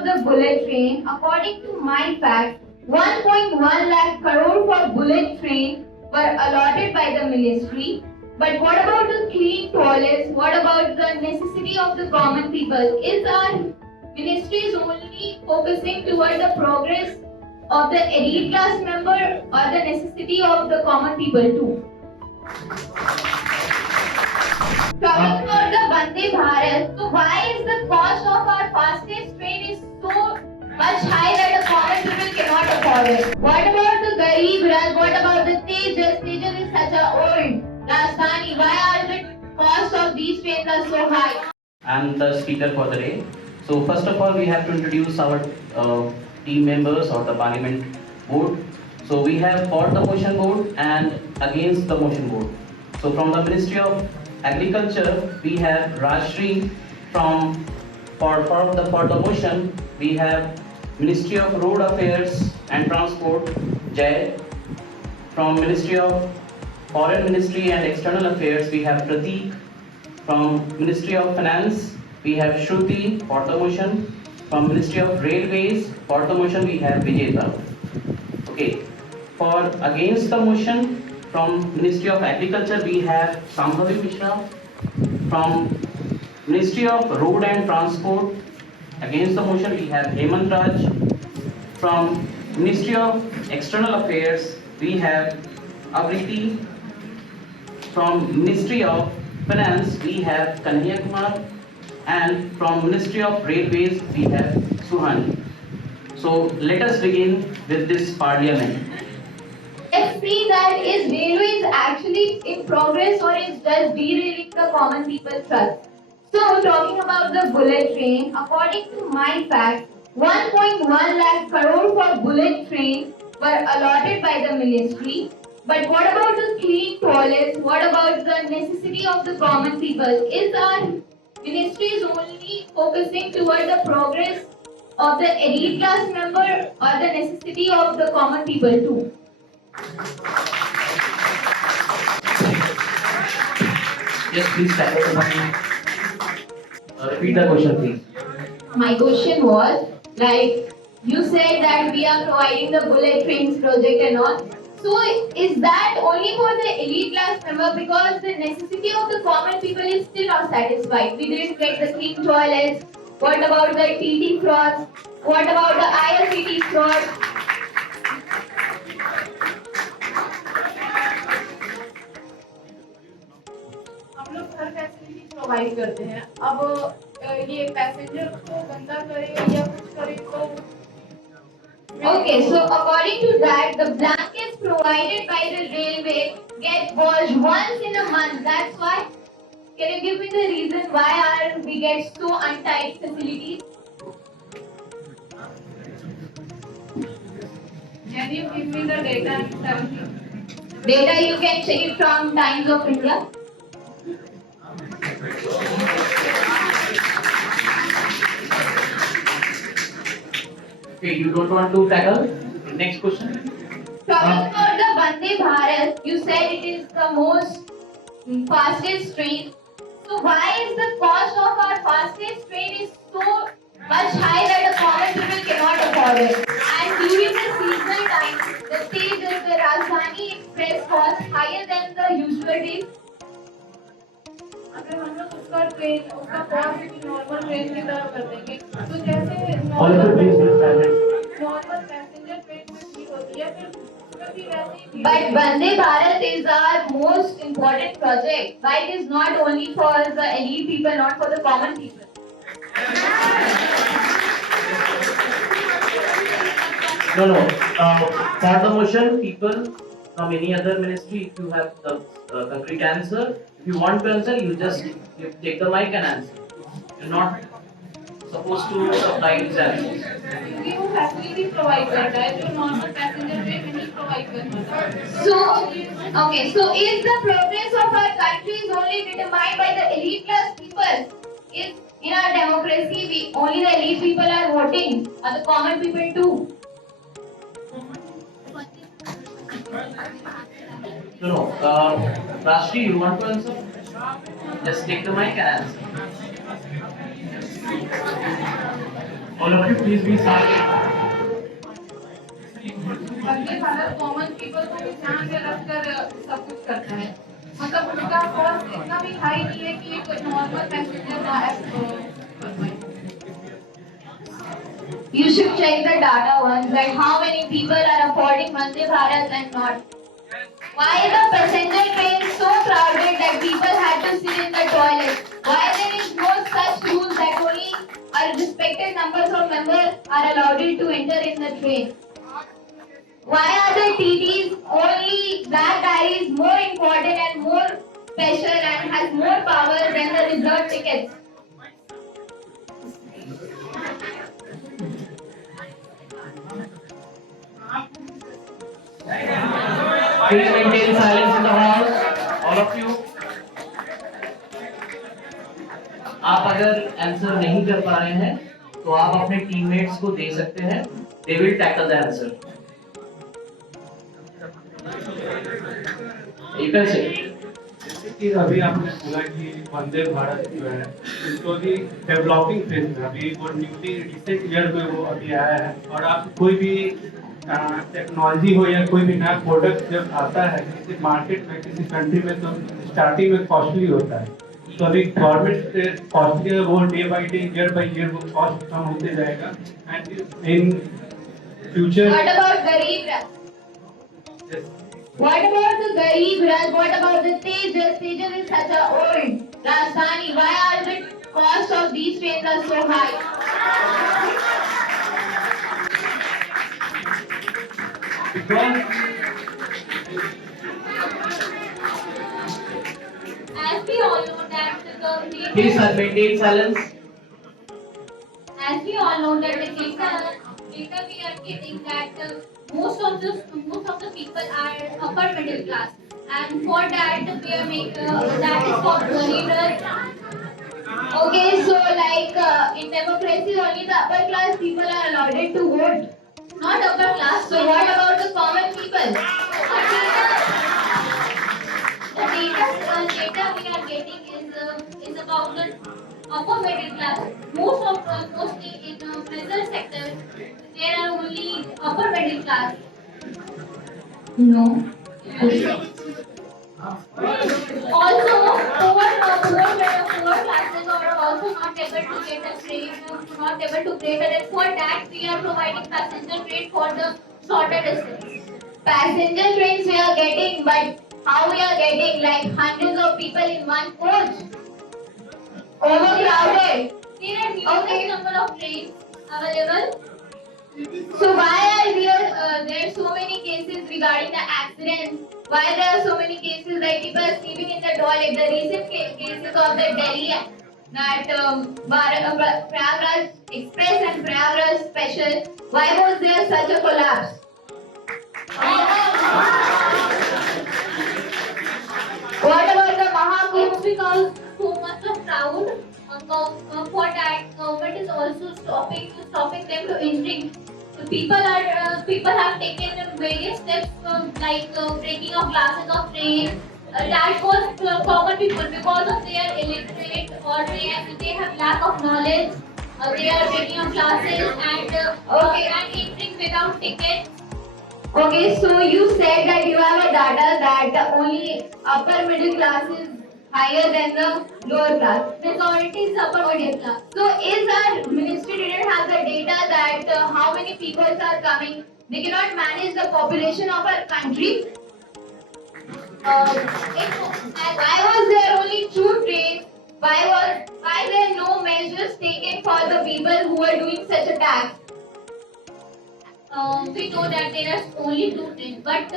about the bullet train, according to my facts, 1.1 lakh crore for bullet train were allotted by the ministry. But what about the clean toilets? What about the necessity of the common people? Is our ministry is only focusing toward the progress of the elite class member or the necessity of the common people too? Talking about the Vande Bharat, so why is the cost of our fastest train is so much high that the common people cannot afford it? What about the Garib Rath? What about the Tejas? Tejas is such a old Rajasthani. Why are the cost of these trains are so high? I'm the speaker for the day. So first of all, we have to introduce our team members or the parliament board. So we have for the motion board and against the motion board. So from the Ministry of Agriculture, we have Rajshri. From for the motion, we have Ministry of Road Affairs and Transport, Jay. From Ministry of Foreign Ministry and External Affairs, we have Prateek. From Ministry of Finance, we have Shruti for the motion. From Ministry of Railways, for the motion, we have Vijeta. Okay. For against the motion, from Ministry of Agriculture, we have Sambhavi Mishra. From Ministry of Road and Transport, against the motion, we have Hemant Raj. From Ministry of External Affairs, we have Avriti. From Ministry of Finance, we have Kanhaiya Kumar, and from Ministry of Railways, we have Suhani. So let us begin with this parliament. Let's see that is railways actually in progress or is just derailing the common people's trust. So talking about the bullet train, according to my facts, 1.1 lakh crore for bullet train were allotted by the ministry. But what about the clean toilets? What about the necessity of the common people? Is our ministry is only focusing toward the progress of the elite class member or the necessity of the common people too? Yes, please stand up. Repeat the question, please. My question was like you said that we are providing the bullet trains project and all. So is that only for the elite class member because the necessity of the common people is still not satisfied? We didn't get the clean toilets. What about the TT frauds? What about the IRCT fraud? हम लोग हर facility provide करते हैं। अब ये passenger को गंदा करे या कुछ करे तो Okay, so according to that, the blankets provided by the railway get washed once in a month. That's why. Can you give me the reason why are we get so untight facilities? can you give me the data and tell me? Data you can check it from Times of India. Okay, you don't want to tackle? Next question. Talking about the Vande Bharat, you said it is the most fastest train. So why is the cost of our fastest train is so much high that the common people cannot afford it? And during the seasonal time, the Tejas, the Rajdhani Express cost higher than the usual days. अगर हम लोग उसका cost normal train की तरह कर देंगे तो जैसे All of you please be silent. Normal passenger train में भीड़ होती है फिर उसमें भी वैसे ही भीड़ But Vande Bharat is our most important project. Why it is not only for the elite people, not for the common people? No. For the motion, people from any other ministry, if you have the concrete answer, if you want to answer, you take the mic and answer. You're not supposed to supply these answers. क्योंकि वो facility provide करता है जो normal passenger train नहीं provide करता। So, okay, so is the progress of our country is only determined by the elite class people? Is in our democracy, only the elite people are voting, or the common people too? No. Rashri, you want to answer? Just take the mic and answer. All of you, please be silent. Vande Bharat common people को भी ध्यान में रखकर सब कुछ करता है मतलब उनका कॉस्ट इतना भी हाई नहीं है कि एक नॉर्मल पैसेंजर ना कर पाए You should check the data once that how many people are affording Vande Bharat and not. Why the passenger train is so crowded that people had to sit in the toilet? Why there is no such rules that only a respected numbers of members are allowed to enter in the train? Why are the TTs only that is more important and more special and has more power than the reserved tickets? Please maintain silence in the house, all of you. आप अगर answer नहीं कर पा रहे हैं तो आप अपने टीममेट्स को दे सकते हैं. They will tackle the answer. You can say. जैसे कि अभी आपने बोला कि वंदे भारत जो है इसको भी डेवलपिंग फेज में अभी वो न्यूली रिसेंट ईयर में वो अभी आया है और आप कोई भी टेक्नोलॉजी हो या कोई भी नया प्रोडक्ट जब आता है किसी मार्केट में किसी कंट्री में तो स्टार्टिंग में कॉस्टली होता है तो अभी गवर्नमेंट से कॉस्टली वो day by day year by year वो कॉस्ट कम होते जाएगा and in future What about Garib Rath? What about the Garib Rath? What about the Tejas? Tejas is such a old Rajdhani. Why are the cost of these trains are so high? because As we all know that the Please maintain silence. as we all know that the data we are getting that most of the people are upper middle class, and for that we are make that is called Garib Rath. Okay, so like in democracy only the upper class people are allowed to vote, not upper class. So what about the common people? The data we are getting is about the upper middle class. Mostly in prison sector, there are only upper middle class. No. Also, poor classes are also not able to get a train, not able to get it. And for that, we are providing passenger train for the shorter distance. Passenger trains we are getting, but how we are getting like hundreds of people in one coach? Overcrowded. There are huge number of trains available. So why are there so many cases regarding the accidents? Why there are so many cases like people are sleeping in the toilet? The recent cases of the Delhi that Prayagraj Express and Prayagraj Special. Why was there such a collapse? What about the Mahakumbh? Because so much of crowd. For that, government is also stopping them to entering. So people have taken various steps like breaking of glasses of train. That was common people because of their illiterate or they have lack of knowledge. They are breaking of glasses and entering without tickets. Okay, so you said that you have a data that only upper middle class is higher than the lower class. Majority is upper middle class. So is our ministry didn't have the data that how many people are coming? They cannot manage the population of our country. Why was there only 2 trains? Why there no measures taken for the people who are doing such a tax? We know that there are only 2 trains, but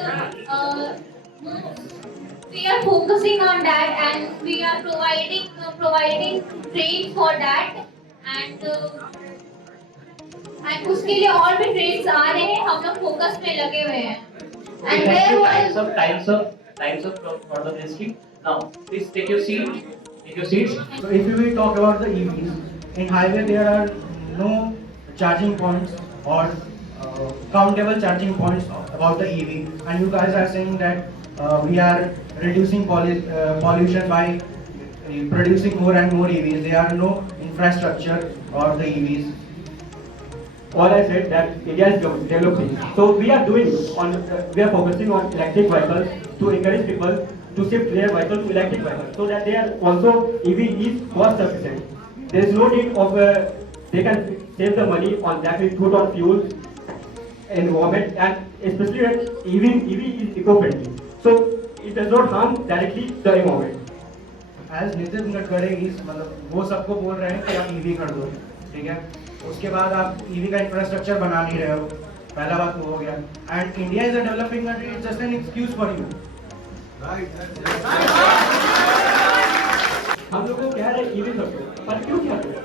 we are focusing on that and we are providing trains for that and उसके लिए और भी trains आ रहे हैं हम लोग focus में लगे हुए हैं and there was Times up for the ministry. Now, please take your seat. Take your seats. So if we will talk about the EVs, in highway there are no charging points or countable charging points about the EV, and you guys are saying that we are reducing pollution by producing more and more EVs. There are no infrastructure or the EVs. all I said that India is developing. So we are focusing on electric vehicles to encourage people to shift their vehicle to electric vehicles, so that they are also EV is cost efficient. There is no need of they can save the money on that we put on fuel, environment, and especially when EV is eco-friendly. So it does not harm directly the environment. As Nitin Gadkari मतलब वो सबको बोल रहे हैं कि आप EV कर दो, ठीक है, उसके बाद आप ईवी का इंफ्रास्ट्रक्चर बना नहीं रहे हो, पहला बात वो हो गया। And India is a developing country, it's just an excuse for you. हम लोग को कह रहे हैं ईवी कर दो, पर क्यों कर दो?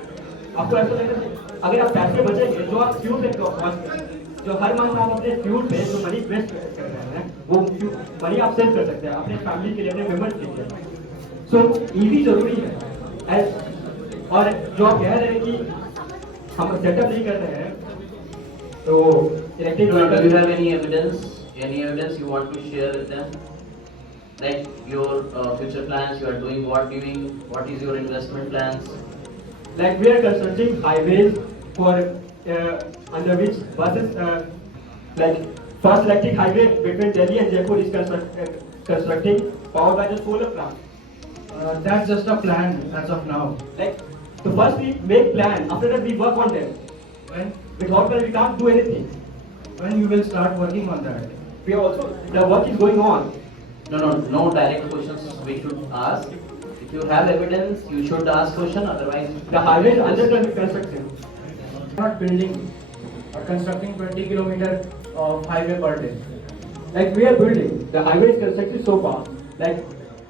आपको ऐसा लग रहा है अगर आप पैसे बचेंगे जो आप फ्यूल पे जो हर मंथ आप अपने फ्यूल पे जो मनी वेस्ट कर रहे हैं वो मनी आप सेव कर सकते हैं अपने फैमिली के लिए, अपने मेंबर्स के लिए। सो ईवी जरूरी है। और जो आप कह रहे हैं कि हम सेटअप नहीं कर रहे हैं तो electric Do you have any evidence you want to share with them? Like your future plans, you are doing what is your investment plans? like we are constructing highways for under which buses like first electric highway between Delhi and Jaipur is constructing powered by the solar plant. That's just a plan as of now. Like so first we make plan, after that we work on them. When Without that we can't do anything. when you will start working on that? We also the work is going on. No direct questions we should ask. If you have evidence, you should ask question. Otherwise, The highway is under construction. Not building or constructing 20 kilometer of highway per day. Like we are building, the highway is constructed so far. Like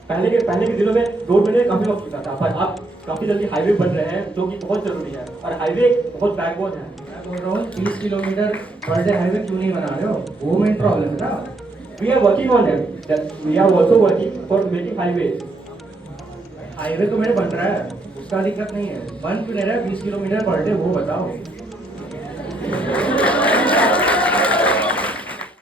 पहले के दिनों में road बनने में काफी वक्त लगता था, पर अब काफी जल्दी हाईवे बन रहे हैं जो कि बहुत जरूरी है, और हाईवे बहुत बैकबोन है। मैं बोल रहा हूँ 30 किलोमीटर पर डे हाईवे क्यों नहीं बना रहे हो? वो मेन प्रॉब्लम है ना। We are working on them. That we are also working for making highways. Highway तो मेरे बन रहा है, उसका दिक्कत नहीं है, बन क्यों नहीं रहा है 20 किलोमीटर पर डे, वो बताओ।